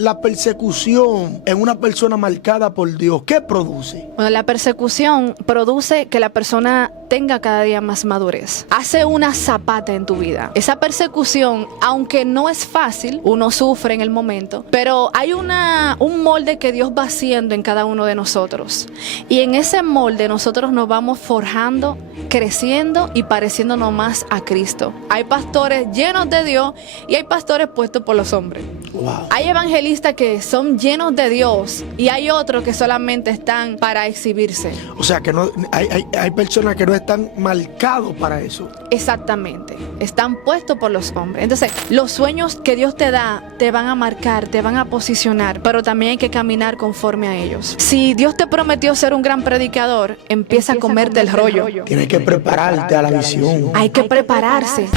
la persecución en una persona marcada por Dios, ¿qué produce? Bueno, la persecución produce que la persona tenga cada día más madurez. Hace una zapata en tu vida. Esa persecución, aunque no es fácil, uno sufre en el momento, pero hay un molde que Dios va haciendo en cada uno de nosotros. Y en ese molde nosotros nos vamos forjando, creciendo y pareciéndonos más a Cristo. Hay pastores llenos de Dios y hay pastores puestos por los hombres. Wow. Hay evangelistas que son llenos de Dios y hay otros que solamente están para exhibirse. O sea que no hay personas que no están marcados para eso. Exactamente, están puestos por los hombres. Entonces, los sueños que Dios te da te van a marcar, te van a posicionar, pero también hay que caminar conforme a ellos. Si Dios te prometió ser un gran predicador, empieza a comerte el rollo. Tienes que prepararte a la visión. Hay que prepararse.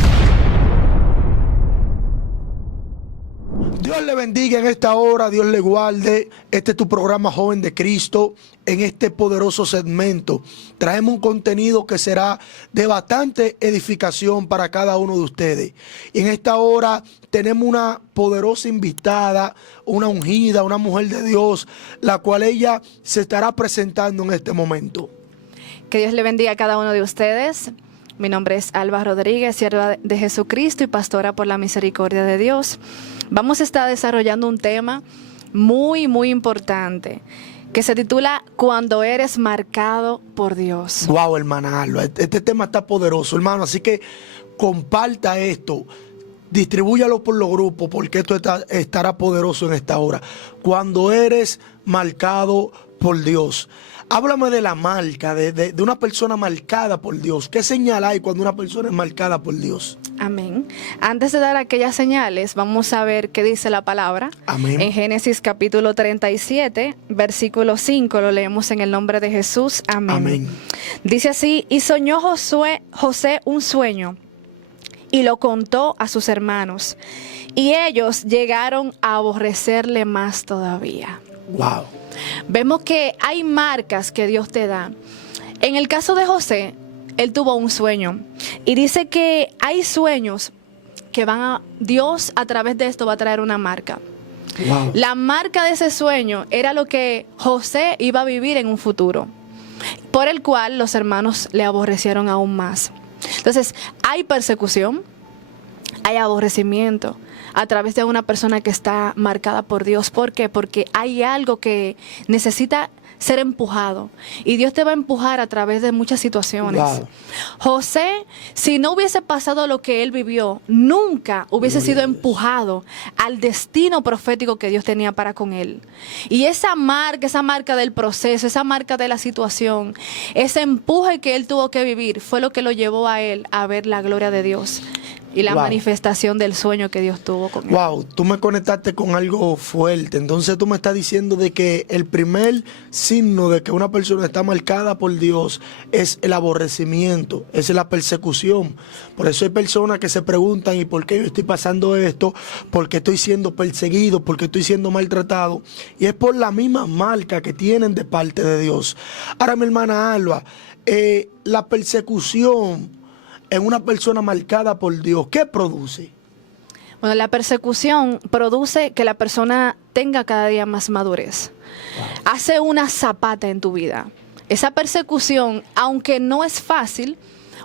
Dios le bendiga en esta hora, Dios le guarde. Este es tu programa Joven de Cristo. En este poderoso segmento traemos un contenido que será de bastante edificación para cada uno de ustedes. Y en esta hora tenemos una poderosa invitada, una ungida, una mujer de Dios, la cual ella se estará presentando en este momento. Que Dios le bendiga a cada uno de ustedes. Mi nombre es Alba Rodríguez, sierva de Jesucristo y pastora por la misericordia de Dios. Vamos a estar desarrollando un tema muy importante que se titula Cuando eres marcado por Dios. Wow, hermana Alba, este tema está poderoso, hermano, así que comparta esto, distribúyalo por los grupos, porque esto estará poderoso en esta hora. Cuando eres marcado por Dios. Háblame de la marca, de una persona marcada por Dios. ¿Qué señal hay cuando una persona es marcada por Dios? Amén. Antes de dar aquellas señales, vamos a ver qué dice la palabra. Amén. En Génesis capítulo 37, versículo 5, lo leemos en el nombre de Jesús. Amén. Amén. Dice así: y soñó José un sueño y lo contó a sus hermanos, y ellos llegaron a aborrecerle más todavía. Wow. Vemos que hay marcas que Dios te da. En el caso de José, él tuvo un sueño y dice que hay sueños que Dios a través de esto va a traer una marca. Wow. La marca de ese sueño era lo que José iba a vivir en un futuro, por el cual los hermanos le aborrecieron aún más. Entonces, hay persecución, hay aborrecimiento a través de una persona que está marcada por Dios. ¿Por qué? Porque hay algo que necesita ser empujado y Dios te va a empujar a través de muchas situaciones. Wow. José, si no hubiese pasado lo que él vivió, nunca hubiese sido empujado al destino profético que Dios tenía para con él. Y esa marca del proceso, esa marca de la situación, ese empuje que él tuvo que vivir fue lo que lo llevó a él a ver la gloria de Dios y la manifestación del sueño que Dios tuvo con él. Wow, tú me conectaste con algo fuerte. Entonces tú me estás diciendo de que el primer signo de que una persona está marcada por Dios es el aborrecimiento, es la persecución. Por eso hay personas que se preguntan: ¿y por qué yo estoy pasando esto? ¿Por qué estoy siendo perseguido? ¿Por qué estoy siendo maltratado? Y es por la misma marca que tienen de parte de Dios. Ahora, mi hermana Alba, la persecución en una persona marcada por Dios, ¿qué produce? Bueno, la persecución produce que la persona tenga cada día más madurez. Wow. Hace una zapata en tu vida. Esa persecución, aunque no es fácil,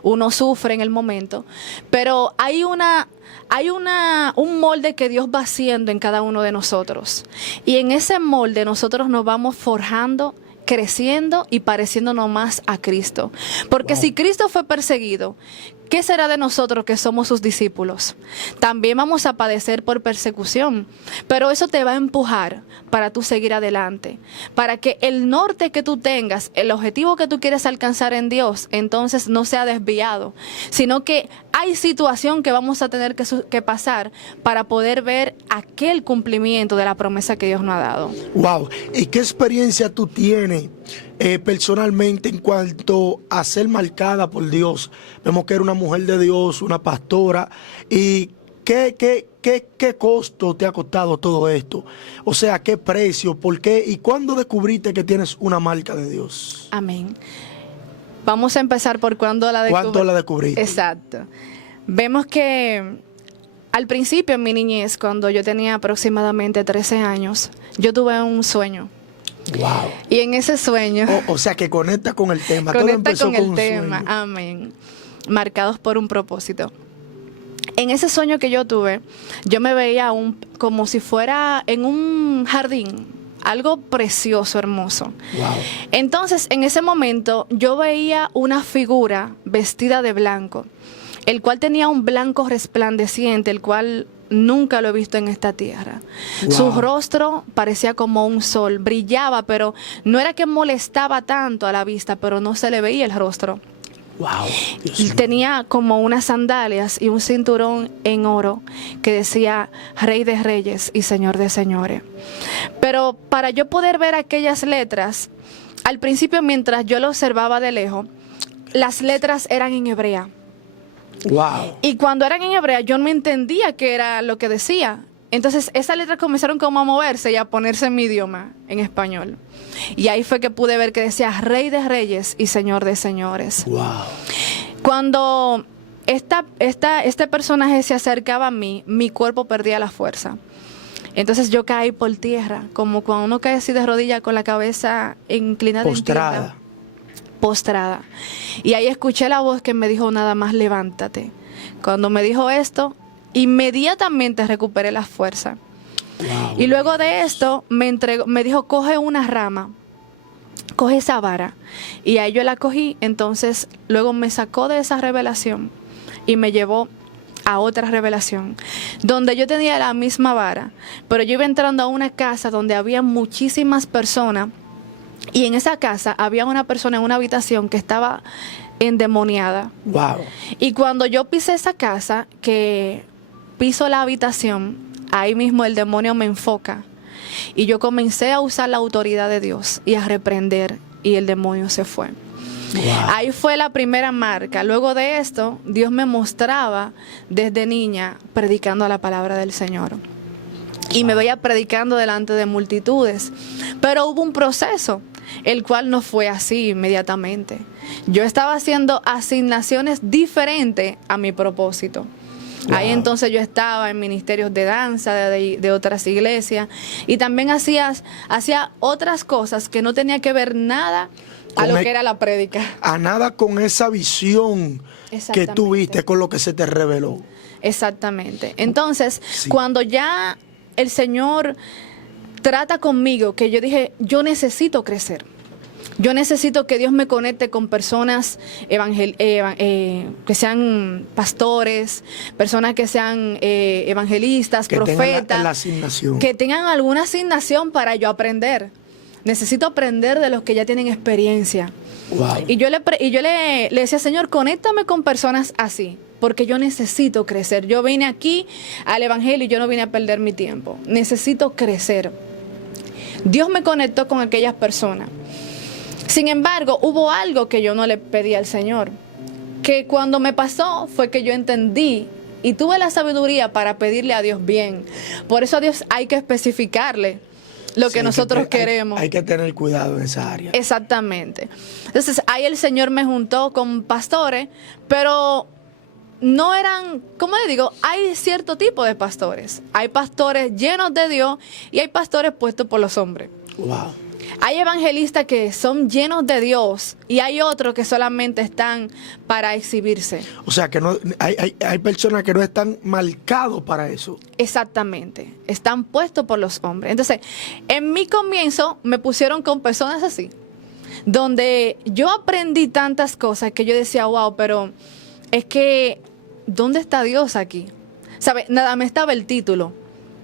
uno sufre en el momento, pero hay un molde que Dios va haciendo en cada uno de nosotros. Y en ese molde nosotros nos vamos forjando, creciendo y pareciéndonos más a Cristo. Porque si Cristo fue perseguido, ¿qué será de nosotros que somos sus discípulos? También vamos a padecer por persecución, pero eso te va a empujar para tú seguir adelante, para que el norte que tú tengas, el objetivo que tú quieres alcanzar en Dios, entonces no sea desviado, sino que hay situación que vamos a tener que pasar para poder ver aquel cumplimiento de la promesa que Dios nos ha dado. Wow, ¿y qué experiencia tú tienes personalmente en cuanto a ser marcada por Dios? Vemos que era una mujer de Dios, una pastora, y ¿qué costo te ha costado todo esto? O sea, ¿qué precio? ¿Por qué? ¿Y cuándo descubriste que tienes una marca de Dios? Amén. Vamos a empezar por cuándo la descubriste. ¿Cuándo la descubriste? Exacto. Vemos que al principio, en mi niñez, cuando yo tenía aproximadamente 13 años, yo tuve un sueño. Wow. Y en ese sueño... O sea, que conecta con el tema. Todo conecta empezó con el un tema, sueño. amén. Marcados por un propósito. En ese sueño que yo tuve, yo me veía como si fuera en un jardín, algo precioso, hermoso. Wow. Entonces, en ese momento, yo veía una figura vestida de blanco, el cual tenía un blanco resplandeciente, el cual nunca lo he visto en esta tierra. Wow. Su rostro parecía como un sol, brillaba, pero no era que molestaba tanto a la vista, pero no se le veía el rostro. Wow. Dios mío. Tenía como unas sandalias y un cinturón en oro que decía Rey de Reyes y Señor de Señores. Pero para yo poder ver aquellas letras, al principio mientras yo lo observaba de lejos, las letras eran en hebrea. Wow. Y cuando eran en hebrea yo no entendía qué era lo que decía. Entonces esas letras comenzaron como a moverse y a ponerse en mi idioma, en español. Y ahí fue que pude ver que decía Rey de Reyes y Señor de Señores. Wow. Cuando este personaje se acercaba a mí, mi cuerpo perdía la fuerza. Entonces yo caí por tierra, como cuando uno cae así de rodillas con la cabeza inclinada en tierra. Postrada. Postrada. Y ahí escuché la voz que me dijo nada más levántate. Cuando me dijo esto, inmediatamente recuperé la fuerza. Wow. Y luego de esto me dijo coge una rama, coge esa vara. Y ahí yo la cogí, entonces luego me sacó de esa revelación y me llevó a otra revelación, donde yo tenía la misma vara, pero yo iba entrando a una casa donde había muchísimas personas. Y en esa casa había una persona en una habitación que estaba endemoniada. Wow. Y cuando yo pisé esa casa, que piso la habitación, ahí mismo el demonio me enfoca. Y yo comencé a usar la autoridad de Dios y a reprender, y el demonio se fue. Wow. Ahí fue la primera marca. Luego de esto, Dios me mostraba desde niña predicando la palabra del Señor. Y me veía predicando delante de multitudes. Pero hubo un proceso, el cual no fue así inmediatamente. Yo estaba haciendo asignaciones diferentes a mi propósito. Wow. Ahí entonces yo estaba en ministerios de danza de otras iglesias. Y también hacía otras cosas que no tenía que ver nada a lo que era la prédica. A nada con esa visión que tuviste, con lo que se te reveló. Exactamente. Entonces, Sí. cuando ya el Señor trata conmigo, que yo dije, yo necesito crecer. Yo necesito que Dios me conecte con personas que sean pastores, personas que sean evangelistas, Que profetas, tengan la asignación. que tengan alguna asignación para yo aprender. Necesito aprender de los que ya tienen experiencia. Wow. Y yo le decía, Señor, conéctame con personas así, porque yo necesito crecer. Yo vine aquí al Evangelio y yo no vine a perder mi tiempo. Necesito crecer. Dios me conectó con aquellas personas. Sin embargo, hubo algo que yo no le pedí al Señor, que cuando me pasó fue que yo entendí y tuve la sabiduría para pedirle a Dios bien. Por eso a Dios hay que especificarle lo que Sí, nosotros queremos. Hay que tener cuidado en esa área. Exactamente. Entonces ahí el Señor me juntó con pastores, pero no eran, ¿cómo le digo? Hay cierto tipo de pastores. Hay pastores llenos de Dios y hay pastores puestos por los hombres. Wow. Hay evangelistas que son llenos de Dios y hay otros que solamente están para exhibirse. O sea, que no hay personas que no están marcados para eso. Exactamente. Están puestos por los hombres. Entonces, en mi comienzo me pusieron con personas así, donde yo aprendí tantas cosas que yo decía, wow, pero es que, ¿dónde está Dios aquí? ¿Sabe? Nada, me estaba el título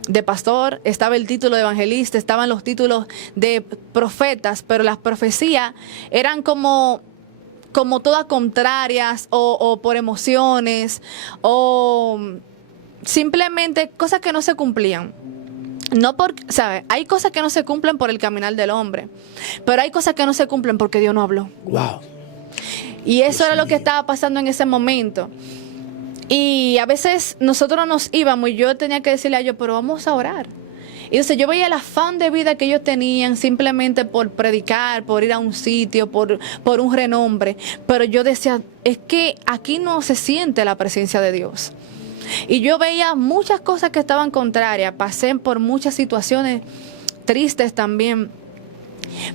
de pastor, estaba el título de evangelista, estaban los títulos de profetas, pero las profecías eran como todas contrarias o por emociones o simplemente cosas que no se cumplían. No porque, ¿sabe? Hay cosas que no se cumplen por el caminar del hombre, pero hay cosas que no se cumplen porque Dios no habló. Wow. Y eso Dios era lo que mío. estaba pasando en ese momento. Y a veces nosotros nos íbamos y yo tenía que decirle a ellos, pero vamos a orar. Y entonces yo veía el afán de vida que ellos tenían simplemente por predicar, por ir a un sitio, por un renombre. Pero yo decía, es que aquí no se siente la presencia de Dios. Y yo veía muchas cosas que estaban contrarias. Pasé por muchas situaciones tristes también.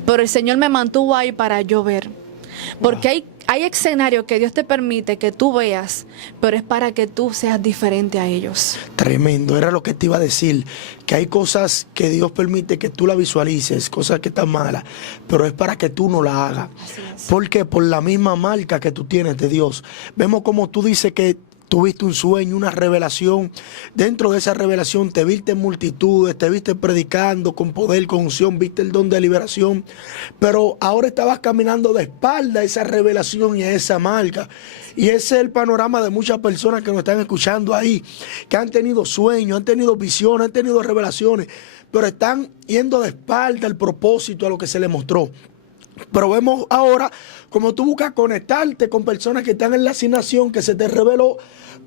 Pero el Señor me mantuvo ahí para yo ver. Porque hay escenarios que Dios te permite que tú veas, pero es para que tú seas diferente a ellos. Tremendo, era lo que te iba a decir, que hay cosas que Dios permite que tú la visualices, cosas que están malas, pero es para que tú no la hagas. Porque por la misma marca que tú tienes de Dios, vemos como tú dices que tuviste un sueño, una revelación. Dentro de esa revelación te viste en multitudes, te viste predicando con poder, con unción, viste el don de liberación. Pero ahora estabas caminando de espalda a esa revelación y a esa marca. Y ese es el panorama de muchas personas que nos están escuchando ahí, que han tenido sueños, han tenido visiones, han tenido revelaciones, pero están yendo de espalda al propósito, a lo que se les mostró. Pero vemos ahora como tú buscas conectarte con personas que están en la asignación, que se te reveló,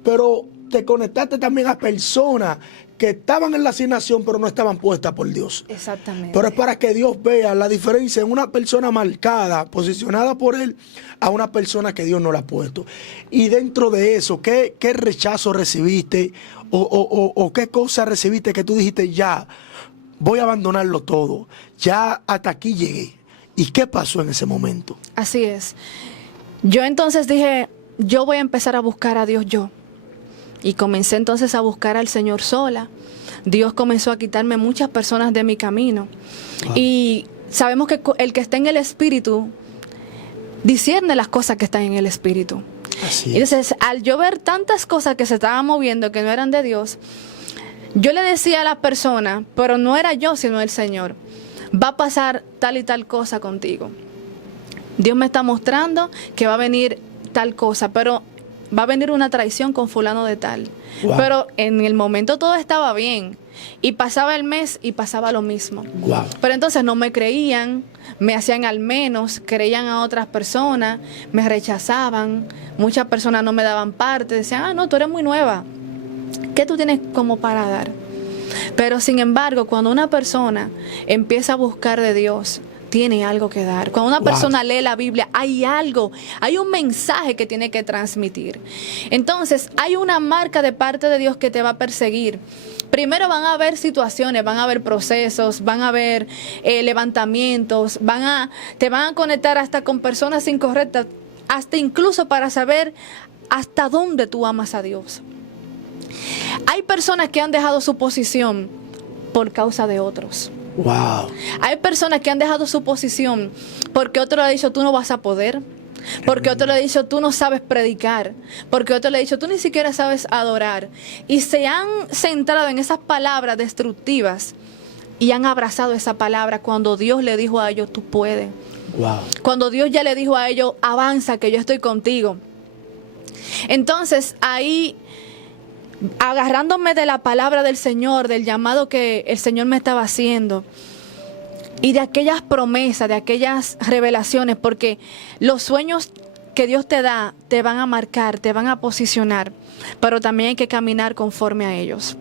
pero te conectaste también a personas que estaban en la asignación pero no estaban puestas por Dios. Exactamente. Pero es para que Dios vea la diferencia en una persona marcada, posicionada por Él, a una persona que Dios no la ha puesto. Y dentro de eso, ¿qué rechazo recibiste o qué cosa recibiste que tú dijiste, ya, voy a abandonarlo todo, ya hasta aquí llegué? ¿Y qué pasó en ese momento? Así es. Yo entonces dije, yo voy a empezar a buscar a Dios yo. Y comencé entonces a buscar al Señor sola. Dios comenzó a quitarme muchas personas de mi camino. Wow. Y sabemos que el que está en el Espíritu discierne las cosas que están en el Espíritu. Así es. Entonces, al yo ver tantas cosas que se estaban moviendo que no eran de Dios, yo le decía a las personas, pero no era yo, sino el Señor, va a pasar tal y tal cosa contigo. Dios me está mostrando que va a venir tal cosa, pero va a venir una traición con fulano de tal. Wow. Pero en el momento todo estaba bien. Y pasaba el mes y pasaba lo mismo. Wow. Pero entonces no me creían, me hacían al menos, creían a otras personas, me rechazaban. Muchas personas no me daban parte, decían, no, tú eres muy nueva. ¿Qué tú tienes como para dar? Pero sin embargo, cuando una persona empieza a buscar de Dios, tiene algo que dar. Cuando una persona lee la Biblia, hay algo, hay un mensaje que tiene que transmitir. Entonces, hay una marca de parte de Dios que te va a perseguir. Primero van a haber situaciones, van a haber procesos, van a haber levantamientos, te van a conectar hasta con personas incorrectas, hasta incluso para saber hasta dónde tú amas a Dios. Hay personas que han dejado su posición por causa de otros. Wow. Hay personas que han dejado su posición porque otro le ha dicho tú no vas a poder, porque otro le ha dicho tú no sabes predicar, porque otro le ha dicho tú ni siquiera sabes adorar, y se han centrado en esas palabras destructivas y han abrazado esa palabra cuando Dios le dijo a ellos tú puedes. Wow. Cuando Dios ya le dijo a ellos avanza que yo estoy contigo. Entonces ahí, agarrándome de la palabra del Señor, del llamado que el Señor me estaba haciendo y de aquellas promesas, de aquellas revelaciones, porque los sueños que Dios te da te van a marcar, te van a posicionar, pero también hay que caminar conforme a ellos.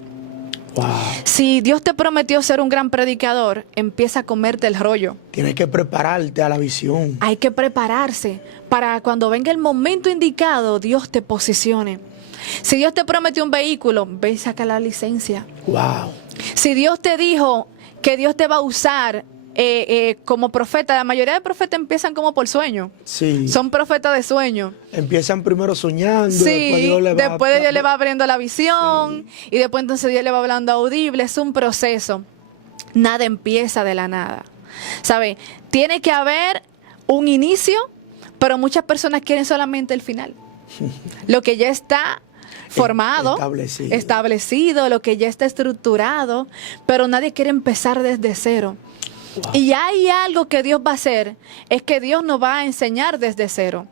Wow. Si Dios te prometió ser un gran predicador, empieza a comerte el rollo. Tienes que prepararte a la visión. Hay que prepararse para cuando venga el momento indicado, Dios te posicione. Si Dios te prometió un vehículo, ve y saca la licencia. Wow. Si Dios te dijo que Dios te va a usar como profeta, la mayoría de profetas empiezan como por sueño. Sí. Son profetas de sueño. Empiezan primero soñando, sí, después Dios le va abriendo la visión, sí. Y después entonces Dios le va hablando audible. Es un proceso. Nada empieza de la nada. ¿Sabe? Tiene que haber un inicio, pero muchas personas quieren solamente el final. Lo que ya está formado, establecido, lo que ya está estructurado, pero nadie quiere empezar desde cero. Wow. Y hay algo que Dios va a hacer, es que Dios nos va a enseñar desde cero.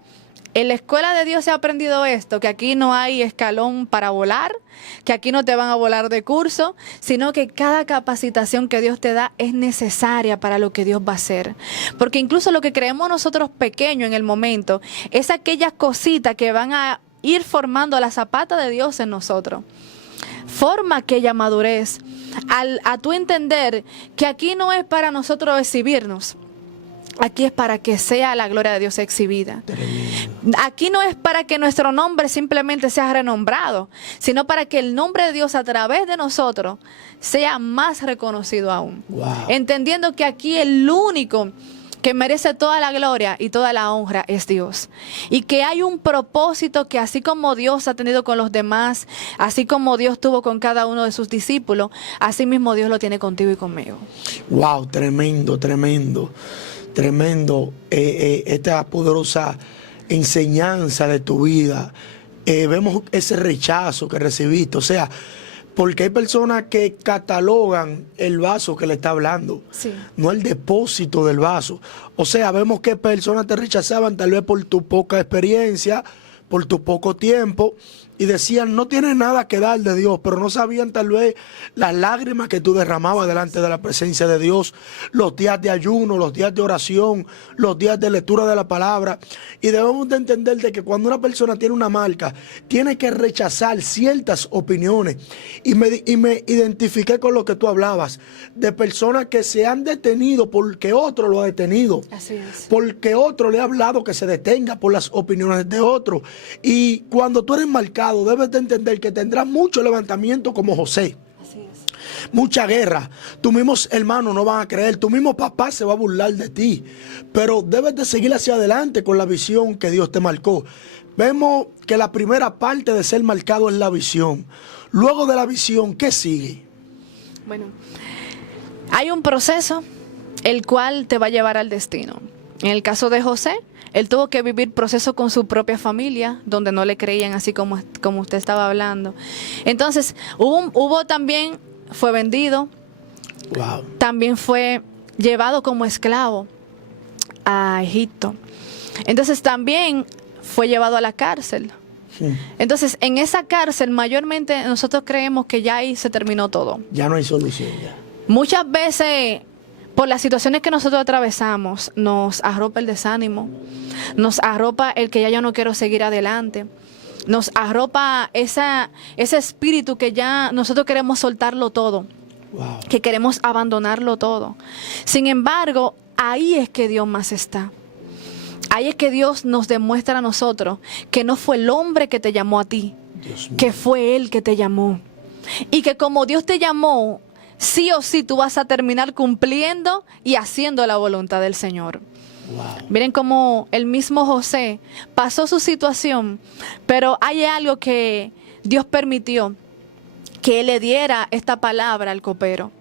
En la escuela de Dios se ha aprendido esto, que aquí no hay escalón para volar, que aquí no te van a volar de curso, sino que cada capacitación que Dios te da es necesaria para lo que Dios va a hacer. Porque incluso lo que creemos nosotros pequeño en el momento, es aquellas cositas que van a ir formando la zapata de Dios en nosotros. Forma aquella madurez a tú entender que aquí no es para nosotros exhibirnos. Aquí es para que sea la gloria de Dios exhibida. Tremendo. Aquí no es para que nuestro nombre simplemente sea renombrado, sino para que el nombre de Dios a través de nosotros sea más reconocido aún. Wow. Entendiendo que aquí el único que merece toda la gloria y toda la honra es Dios. Y que hay un propósito que así como Dios ha tenido con los demás, así como Dios tuvo con cada uno de sus discípulos, así mismo Dios lo tiene contigo y conmigo. Wow, tremendo, tremendo, tremendo. Esta poderosa enseñanza de tu vida. Vemos ese rechazo que recibiste. O sea, porque hay personas que catalogan el vaso que le está hablando, Sí. no el depósito del vaso. O sea, vemos que personas te rechazaban tal vez por tu poca experiencia, por tu poco tiempo, y decían, no tienes nada que dar de Dios, pero no sabían tal vez las lágrimas que tú derramabas delante de la presencia de Dios, los días de ayuno, los días de oración, los días de lectura de la palabra. Y debemos de entender de que cuando una persona tiene una marca, tiene que rechazar ciertas opiniones. Y me identifiqué con lo que tú hablabas, de personas que se han detenido porque otro lo ha detenido. Así es. Porque otro le ha hablado que se detenga por las opiniones de otro. Y cuando tú eres marcado, debes de entender que tendrás mucho levantamiento como José. Así es. Mucha guerra. Tus mismos hermanos no van a creer. Tu mismo papá se va a burlar de ti. Pero debes de seguir hacia adelante con la visión que Dios te marcó. Vemos que la primera parte de ser marcado es la visión. Luego de la visión, ¿qué sigue? Bueno, hay un proceso el cual te va a llevar al destino. En el caso de José, él tuvo que vivir proceso con su propia familia, donde no le creían, así como usted estaba hablando. Entonces, hubo también, fue vendido, Wow. también fue llevado como esclavo a Egipto. Entonces, también fue llevado a la cárcel. Entonces, en esa cárcel, mayormente nosotros creemos que ya ahí se terminó todo. Ya no hay solución ya. Muchas veces, por las situaciones que nosotros atravesamos, nos arropa el desánimo, nos arropa el que ya yo no quiero seguir adelante, nos arropa ese espíritu que ya nosotros queremos soltarlo todo, Wow. que queremos abandonarlo todo. Sin embargo, ahí es que Dios más está. Ahí es que Dios nos demuestra a nosotros que no fue el hombre que te llamó a ti, Dios mío. que fue Él que te llamó. Y que como Dios te llamó, sí o sí tú vas a terminar cumpliendo y haciendo la voluntad del Señor. Wow. Miren cómo el mismo José pasó su situación, pero hay algo que Dios permitió, que Él le diera esta palabra al copero,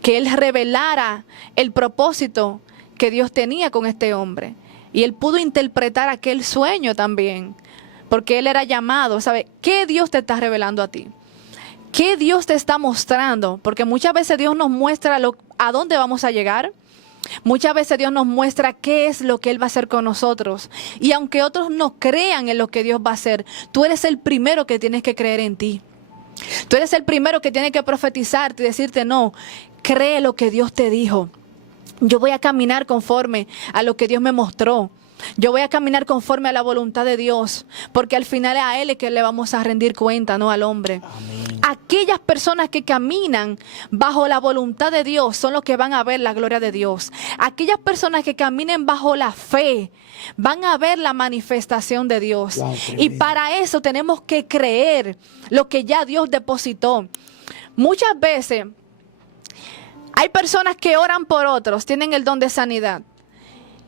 que Él revelara el propósito que Dios tenía con este hombre. Y él pudo interpretar aquel sueño también, porque él era llamado, ¿sabe? ¿Qué Dios te está revelando a ti? ¿Qué Dios te está mostrando? Porque muchas veces Dios nos muestra a dónde vamos a llegar. Muchas veces Dios nos muestra qué es lo que Él va a hacer con nosotros. Y aunque otros no crean en lo que Dios va a hacer, tú eres el primero que tienes que creer en ti. Tú eres el primero que tiene que profetizarte y decirte, no, cree lo que Dios te dijo. Yo voy a caminar conforme a lo que Dios me mostró. Yo voy a caminar conforme a la voluntad de Dios, porque al final es a Él que le vamos a rendir cuenta, no al hombre. Amén. Aquellas personas que caminan bajo la voluntad de Dios son los que van a ver la gloria de Dios. Aquellas personas que caminen bajo la fe van a ver la manifestación de Dios. Wow, y tremendo. para eso tenemos que creer lo que ya Dios depositó. Muchas veces hay personas que oran por otros, tienen el don de sanidad.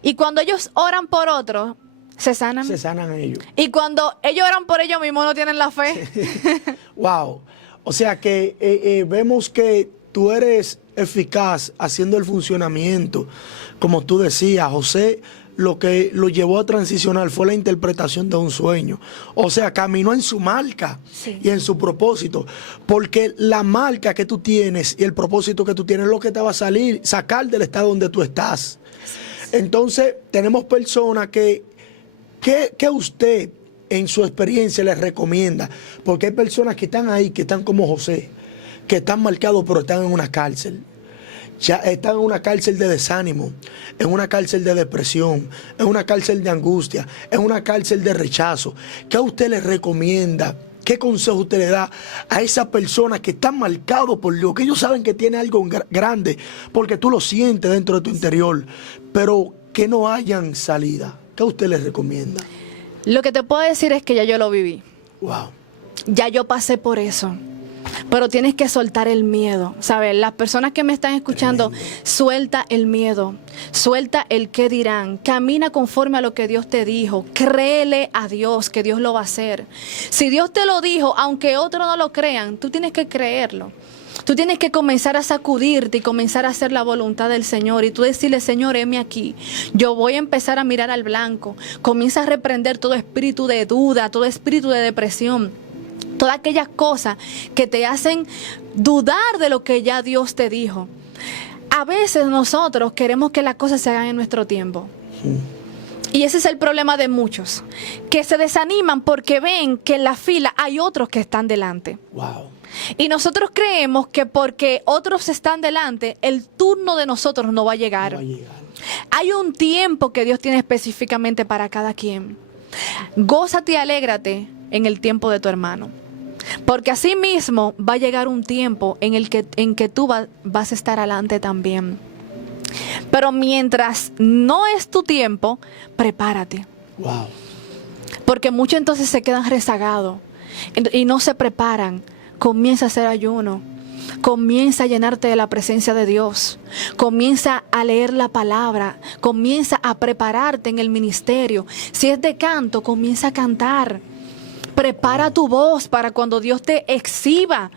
Y cuando ellos oran por otros, se sanan. Se sanan ellos. Y cuando ellos oran por ellos mismos, no tienen la fe. Wow. O sea que vemos que tú eres eficaz haciendo el funcionamiento. Como tú decías, José, lo que lo llevó a transicionar fue la interpretación de un sueño. O sea, caminó en su marca Sí. y en su propósito. Porque la marca que tú tienes y el propósito que tú tienes es lo que te va a sacar del estado donde tú estás. Entonces, tenemos personas que usted en su experiencia les recomienda. Porque hay personas que están ahí, que están como José, que están marcados pero están en una cárcel. Ya están en una cárcel de desánimo, en una cárcel de depresión, en una cárcel de angustia, en una cárcel de rechazo. ¿Qué a usted le recomienda? ¿Qué consejo usted le da a esas personas que están marcados por Dios? Que ellos saben que tiene algo grande, porque tú lo sientes dentro de tu interior. Pero que no hayan salida, ¿qué usted les recomienda? Lo que te puedo decir es que ya yo lo viví. Wow. Ya yo pasé por eso. Pero tienes que soltar el miedo, ¿sabes? Las personas que me están escuchando, suelta el miedo, suelta el qué dirán, camina conforme a lo que Dios te dijo, créele a Dios que Dios lo va a hacer. Si Dios te lo dijo, aunque otros no lo crean, tú tienes que creerlo. Tú tienes que comenzar a sacudirte y comenzar a hacer la voluntad del Señor. Y tú decirle, Señor, heme aquí. Yo voy a empezar a mirar al blanco. Comienza a reprender todo espíritu de duda, todo espíritu de depresión. Todas aquellas cosas que te hacen dudar de lo que ya Dios te dijo. A veces nosotros queremos que las cosas se hagan en nuestro tiempo. Y ese es el problema de muchos. Que se desaniman porque ven que en la fila hay otros que están delante. Wow. Y nosotros creemos que porque otros están delante, el turno de nosotros no va a llegar. No va a llegar. Hay un tiempo que Dios tiene específicamente para cada quien. Gózate y alégrate en el tiempo de tu hermano. Porque así mismo va a llegar un tiempo en que tú vas a estar adelante también. Pero mientras no es tu tiempo, prepárate. Wow. Porque muchos entonces se quedan rezagados y no se preparan. Comienza a hacer ayuno. Comienza a llenarte de la presencia de Dios. Comienza a leer la palabra. Comienza a prepararte en el ministerio. Si es de canto, comienza a cantar. Prepara tu voz para cuando Dios te exhiba.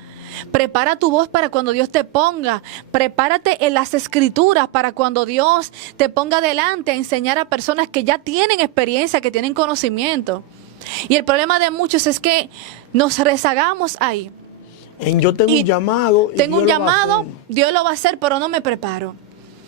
Prepara tu voz para cuando Dios te ponga. Prepárate en las escrituras para cuando Dios te ponga delante a enseñar a personas que ya tienen experiencia, que tienen conocimiento. Y el problema de muchos es que nos rezagamos ahí. Yo tengo un llamado. Tengo un llamado, Dios lo va a hacer, pero no me preparo.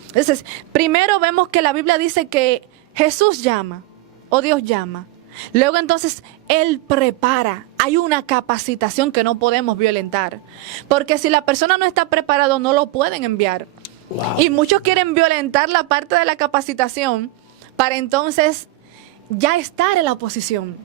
Entonces, primero vemos que la Biblia dice que Jesús llama o Dios llama. Luego entonces Él prepara. Hay una capacitación que no podemos violentar. Porque si la persona no está preparada, no lo pueden enviar. Wow. Y muchos quieren violentar la parte de la capacitación para entonces ya estar en la posición.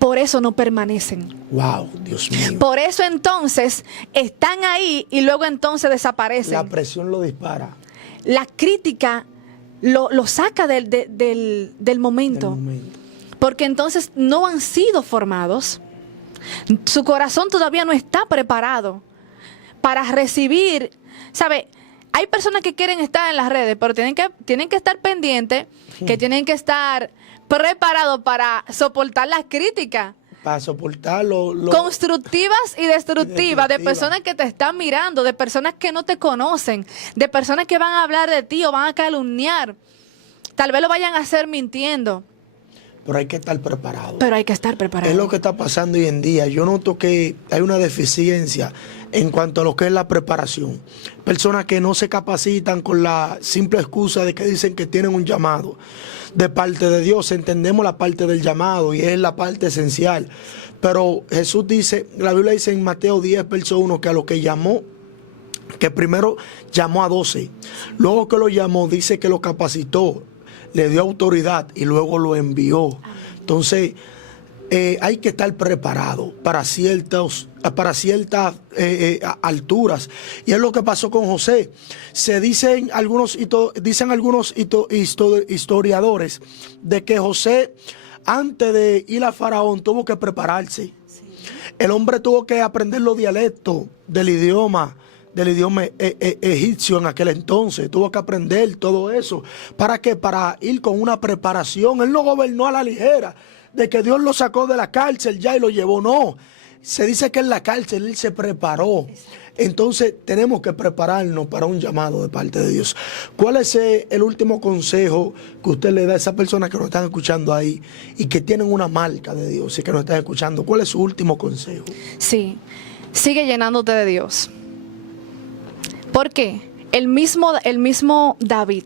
Por eso no permanecen. Wow, Dios mío. Por eso entonces están ahí y luego entonces desaparecen. La presión lo dispara. La crítica lo saca del momento. Del momento. Porque entonces no han sido formados. Su corazón todavía no está preparado para recibir. ¿Sabe? Hay personas que quieren estar en las redes, pero tienen que estar pendientes, que tienen que estar preparados para soportar las críticas. Para soportar constructivas y destructivas, de personas que te están mirando, de personas que no te conocen, de personas que van a hablar de ti o van a calumniar. Tal vez lo vayan a hacer mintiendo. Pero hay que estar preparado. Pero hay que estar preparado. Es lo que está pasando hoy en día. Yo noto que hay una deficiencia en cuanto a lo que es la preparación. Personas que no se capacitan con la simple excusa de que dicen que tienen un llamado de parte de Dios. Entendemos la parte del llamado y es la parte esencial. Pero Jesús dice, la Biblia dice en Mateo 10, verso 1, que a lo que llamó, que primero llamó a 12. Luego que lo llamó, dice que lo capacitó, le dio autoridad y luego lo envió. Entonces, hay que estar preparado para ciertas alturas. Y es lo que pasó con José. Dicen algunos historiadores de que José, antes de ir a Faraón, tuvo que prepararse. Sí. El hombre tuvo que aprender los dialectos del idioma egipcio en aquel entonces. Tuvo que aprender todo eso. ¿Para qué? Para ir con una preparación. Él no gobernó a la ligera, de que Dios lo sacó de la cárcel ya y lo llevó. No, se dice que en la cárcel él se preparó. Entonces tenemos que prepararnos para un llamado de parte de Dios. ¿Cuál es el último consejo que usted le da a esas personas que nos están escuchando ahí y que tienen una marca de Dios y que nos están escuchando? ¿Cuál es su último consejo? Sí, sigue llenándote de Dios. ¿Por qué? El mismo David,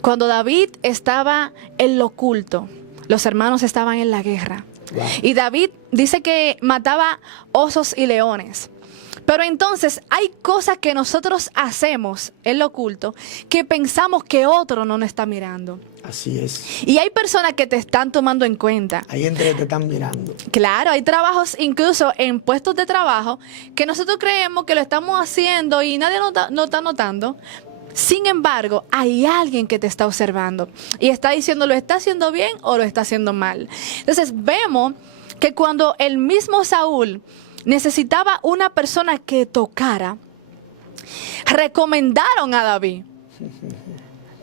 cuando David estaba en lo oculto, los hermanos estaban en la guerra. Wow. Y David dice que mataba osos y leones. Pero entonces hay cosas que nosotros hacemos en lo oculto que pensamos que otro no nos está mirando. Así es. Y hay personas que te están tomando en cuenta. Hay gente que te están mirando. Claro, hay trabajos, incluso en puestos de trabajo, que nosotros creemos que lo estamos haciendo y nadie nos está notando. Sin embargo, hay alguien que te está observando y está diciendo, ¿lo está haciendo bien o lo está haciendo mal? Entonces vemos que cuando el mismo Saúl necesitaba una persona que tocara, recomendaron a David.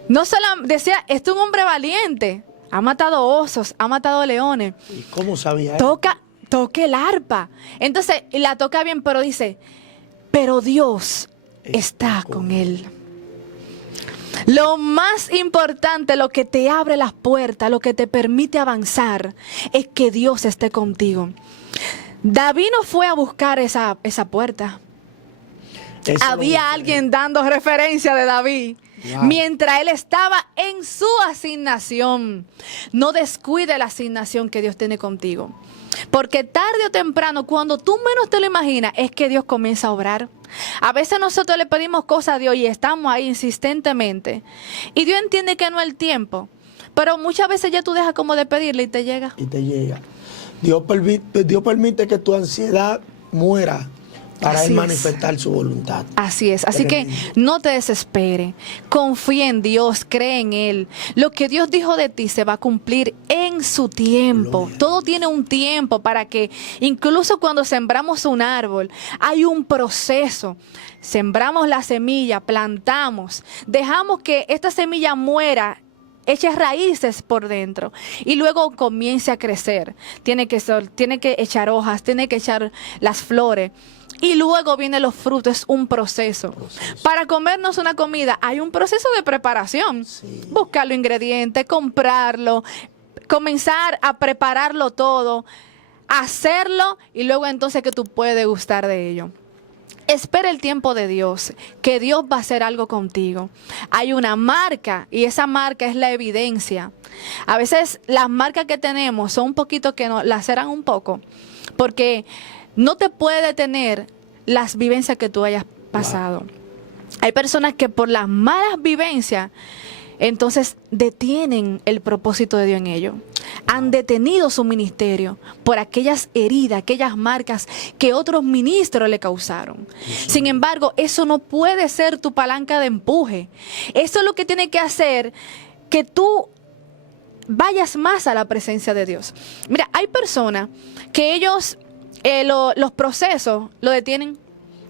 No solo decía, este es un hombre valiente, ha matado osos, ha matado leones. ¿Y cómo sabía? Toque el arpa. Entonces la toca bien, pero dice, pero Dios está con él. Lo más importante, lo que te abre las puertas, lo que te permite avanzar, es que Dios esté contigo. David no fue a buscar esa puerta. Había alguien dando referencia de David. Wow. Mientras él estaba en su asignación. No descuide la asignación que Dios tiene contigo. Porque tarde o temprano, cuando tú menos te lo imaginas, es que Dios comienza a obrar. A veces nosotros le pedimos cosas a Dios y estamos ahí insistentemente. Y Dios entiende que no es el tiempo. Pero muchas veces ya tú dejas como de pedirle y te llega. Y te llega. Dios permite que tu ansiedad muera para Él manifestar su voluntad. Así es. Así que no te desesperes. Confía en Dios, cree en Él. Lo que Dios dijo de ti se va a cumplir en su tiempo. Gloria. Todo tiene un tiempo para que, incluso cuando sembramos un árbol, hay un proceso. Sembramos la semilla, plantamos, dejamos que esta semilla muera, eche raíces por dentro y luego comience a crecer. Tiene que echar hojas, tiene que echar las flores. Y luego vienen los frutos, es un proceso. Para comernos una comida hay un proceso de preparación. Sí. Buscar los ingredientes, comprarlo, comenzar a prepararlo todo, hacerlo y luego entonces que tú puedes degustar de ello. Espera el tiempo de Dios, que Dios va a hacer algo contigo. Hay una marca y esa marca es la evidencia. A veces las marcas que tenemos son un poquito que nos laceran un poco porque no te puede detener las vivencias que tú hayas pasado. Wow. Hay personas que por las malas vivencias, entonces detienen el propósito de Dios en ellos. Han detenido su ministerio por aquellas heridas, aquellas marcas que otros ministros le causaron. Sin embargo, eso no puede ser tu palanca de empuje. Eso es lo que tiene que hacer que tú vayas más a la presencia de Dios. Mira, hay personas que ellos los procesos lo detienen.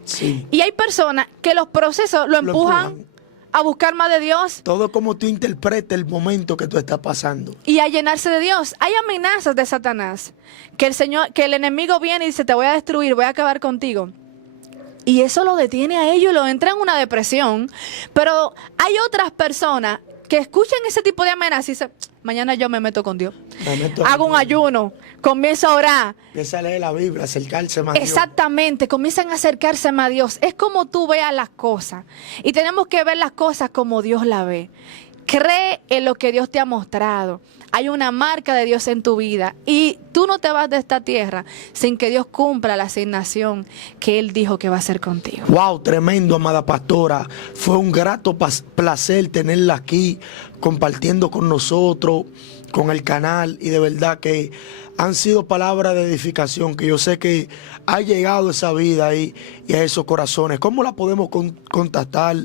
Sí. Y hay personas que los procesos lo empujan a buscar más de Dios. Todo como tú interpretes el momento que tú estás pasando. Y a llenarse de Dios. Hay amenazas de Satanás. Que el enemigo viene y dice, te voy a destruir, voy a acabar contigo. Y eso lo detiene a ellos, lo entra en una depresión. Pero hay otras personas que escuchan ese tipo de amenazas y dicen, mañana yo me meto con Dios. Hago un ayuno, comienzo a orar. Empieza a leer la Biblia, acercarse más a Dios. Exactamente, comienzan a acercarse más a Dios. Es como tú veas las cosas. Y tenemos que ver las cosas como Dios las ve. Cree en lo que Dios te ha mostrado. Hay una marca de Dios en tu vida. Y tú no te vas de esta tierra sin que Dios cumpla la asignación que Él dijo que va a hacer contigo. Wow, tremendo, amada pastora. Fue un grato placer tenerla aquí, compartiendo con nosotros, con el canal. Y de verdad que han sido palabras de edificación que yo sé que ha llegado a esa vida y a esos corazones. ¿Cómo la podemos contactar?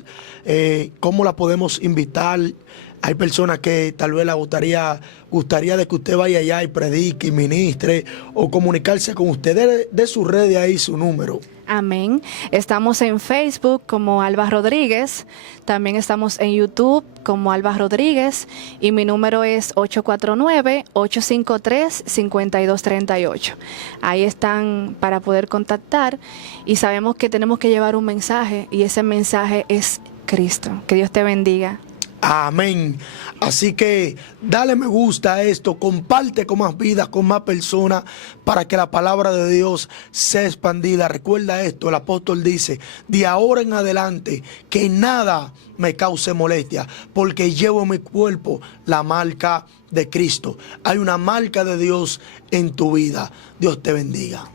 ¿Cómo la podemos invitar? Hay personas que tal vez gustaría de que usted vaya allá y predique y ministre o comunicarse con usted de su red de ahí su número. Amén. Estamos en Facebook como Alba Rodríguez. También estamos en YouTube como Alba Rodríguez. Y mi número es 849-853-5238. Ahí están para poder contactar. Y sabemos que tenemos que llevar un mensaje. Y ese mensaje es Cristo. Que Dios te bendiga. Amén. Así que dale me gusta a esto, comparte con más vidas, con más personas, para que la palabra de Dios sea expandida. Recuerda esto, el apóstol dice, de ahora en adelante, que nada me cause molestia, porque llevo en mi cuerpo la marca de Cristo. Hay una marca de Dios en tu vida. Dios te bendiga.